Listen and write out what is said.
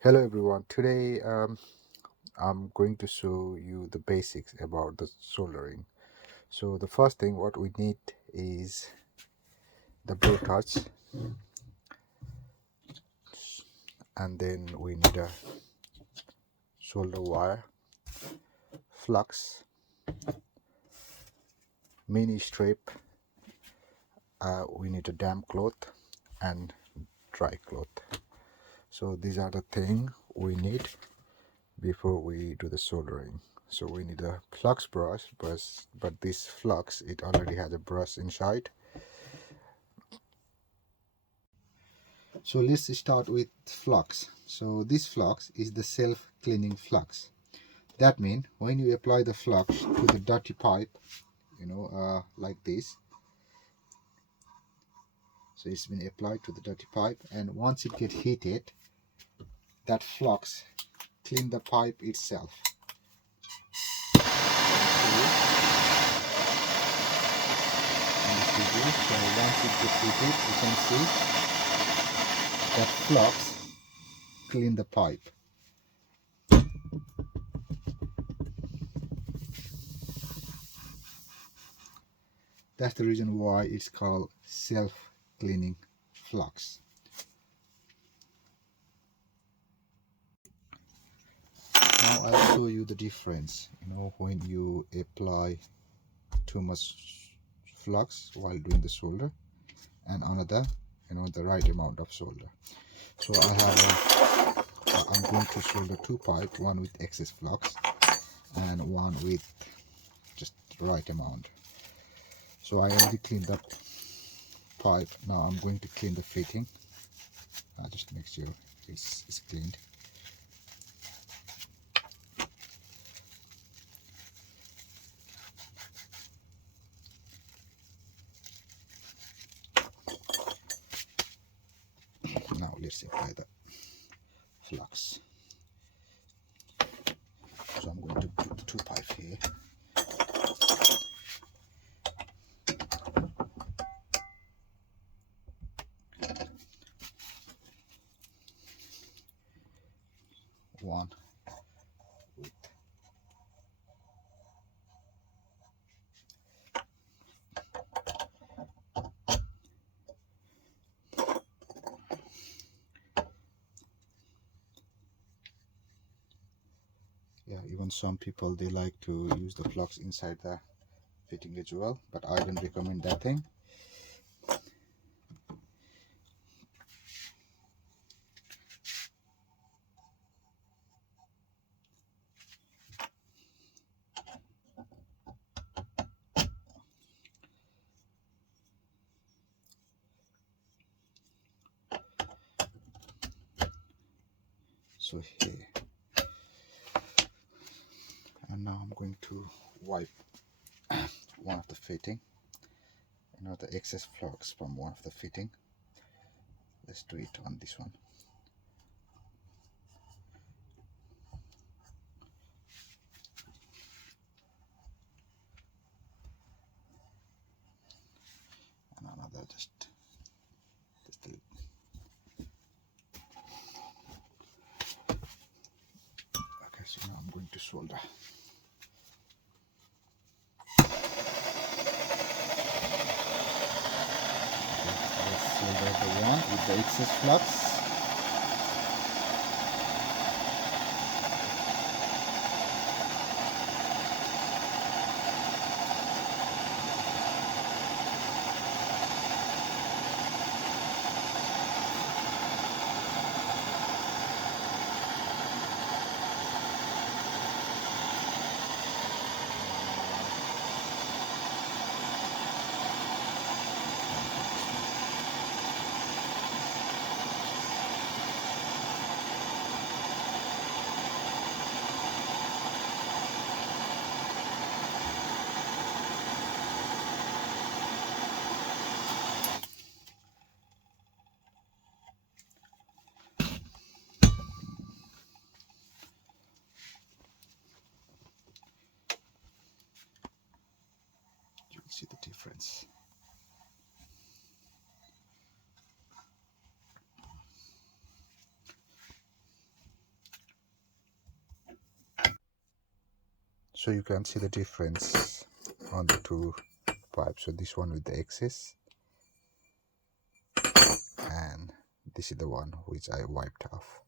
Hello everyone. Today I'm going to show you the basics about the soldering. So the first thing what we need is the blue touch, and then we need a solder wire, flux, mini strip, we need a damp cloth and dry cloth. So these are the things we need before we do the soldering. So we need a flux brush, but this flux it already has a brush inside. So let's start with flux. So this flux is the self-cleaning flux. That means when you apply the flux to the dirty pipe, like this. So it's been applied to the dirty pipe, and once it gets heated, that flux clean the pipe itself. So once it gets heated, you can see that flux clean the pipe. That's the reason why it's called self-cleaning flux. Now I'll show you the difference, when you apply too much flux while doing the solder, and another, the right amount of solder. So I'm going to solder two pipes, one with excess flux and one with just the right amount. So I already cleaned up pipe. Now I'm going to clean the fitting. Just make sure it's cleaned. Now let's apply the flux. So I'm going to put the two pipes here. One with even some people they like to use the flux inside the fitting as well, but I don't recommend that thing. So here, and now I'm going to wipe one of the fitting, the excess flux from one of the fitting. Let's do it on this one. And another just a little. Okay, so now I'm going to solder. Let's solder the one with the excess flux. You will see the difference. So you can see the difference on the two pipes. So this one with the excess, and this is the one which I wiped off.